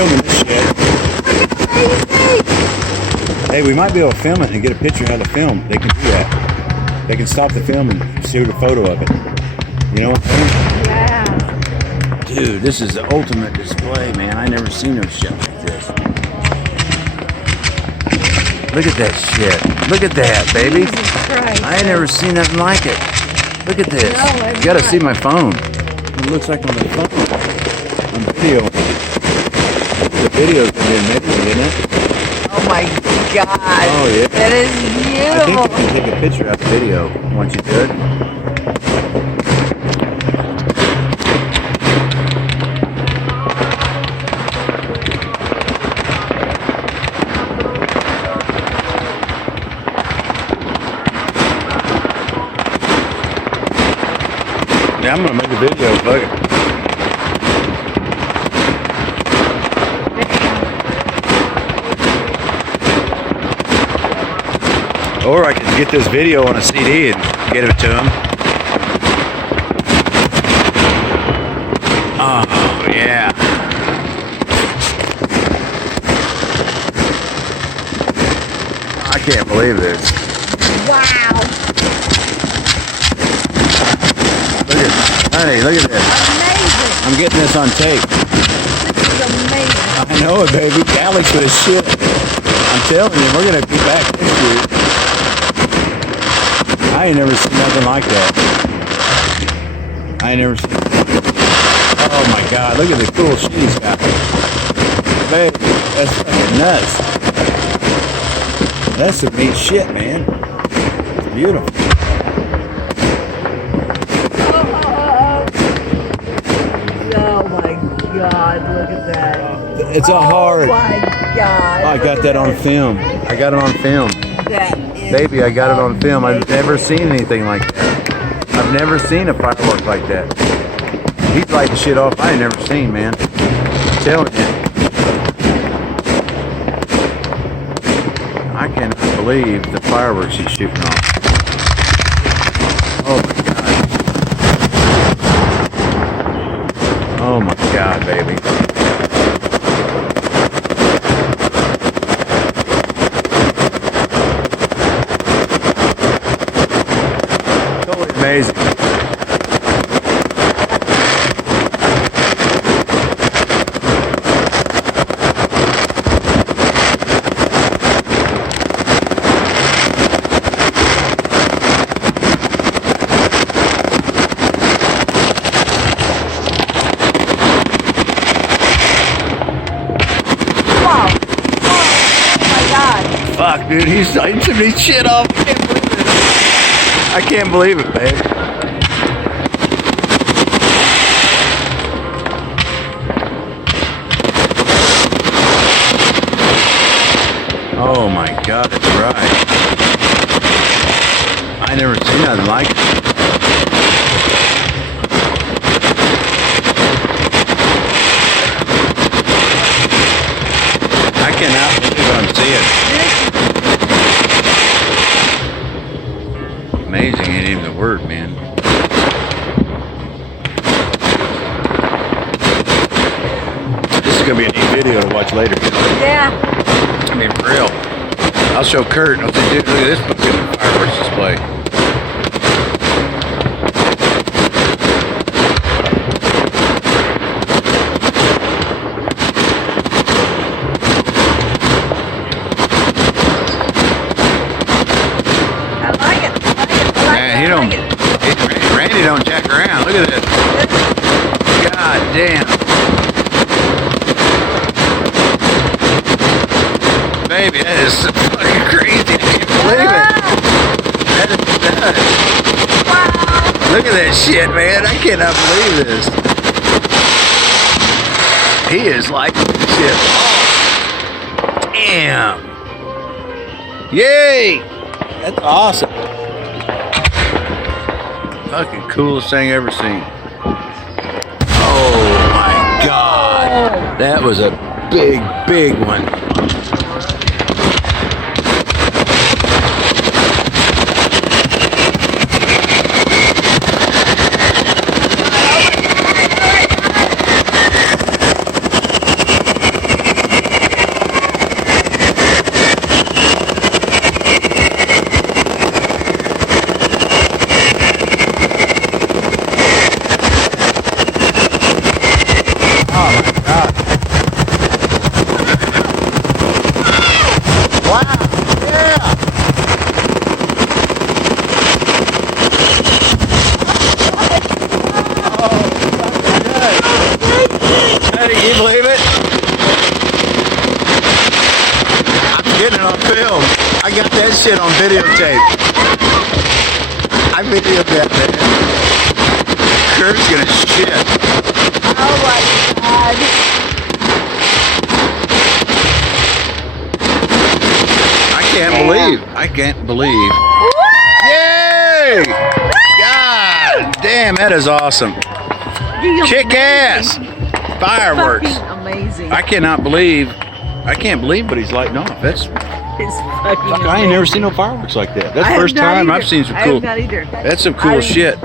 filming this shit. Hey, we might be able to film it and get a picture out of the film. They can do that. They can stop the film and shoot a photo of it. You know what I'm saying? Yeah. Dude, this is the ultimate display, man. I never seen no shit like this. Look at that shit. Look at that, baby. Jesus Christ. I ain't never seen nothing like it. Look at this. No, You gotta see my phone. It looks like on the phone. On video. The video's gonna be amazing, isn't it? Oh my God. Oh, yeah. That is I think beautiful. you can take a picture of the video once you do it. Yeah, I'm gonna make a video, fuck it. Or I could get this video on a CD and get it to him. Oh, yeah. I can't believe this. Wow. Honey, look at this. Amazing. I'm getting this on tape. This is amazing. I know it, baby. Alex with his shit. I'm telling you, we're gonna be back next year. I ain't never seen nothing like that. I ain't never seen. Oh my God! Look at the cool shit he's got. Baby, that's fucking nuts. That's some neat shit, man. It's beautiful. Oh my God, look at that. It's a hard. Oh my God. I got that on film. I got it on film. That is Baby, I got it on film. I've never seen anything like that. I've never seen a firework like that. He's lighting shit off I ain't never seen, man. I'm telling you. I cannot believe the fireworks he's shooting off. Oh my God. Oh my God, baby. Totally amazing. wow. Oh my God. Fuck, dude, he's lighting some neat shit off. I can't believe it, babe. Oh my God, it's right. I never seen nothing like it. I cannot believe what I'm seeing. Amazing ain't even the word, man. This is gonna be a neat video to watch later. Yeah. I mean, for real. I'll show Kurt. I'll say, dude, look at this fucking fireworks display. I like it. I like it. I like Man, it. he I don't. like it. Randy don't jack around. Look at this. God damn. Baby, that is so fucking crazy. I can't believe it. That is nuts. Wow. Look at that shit, man. I cannot believe this. He is like this shit. Damn. Yay. That's awesome. Fucking coolest thing ever seen. Oh my God. That was a big, big one. shit on videotape. I videoed that, man. Kurt's gonna shit. Oh my god. I can't believe. Yay! God damn, that is awesome. Kick ass! Fireworks. Fucking amazing. I can't believe what he's lighting off. That's It's fucking fuck, I ain't never seen no fireworks like that. That's I the have first not time either. I've seen some I cool. have not either. That's some I cool mean, shit.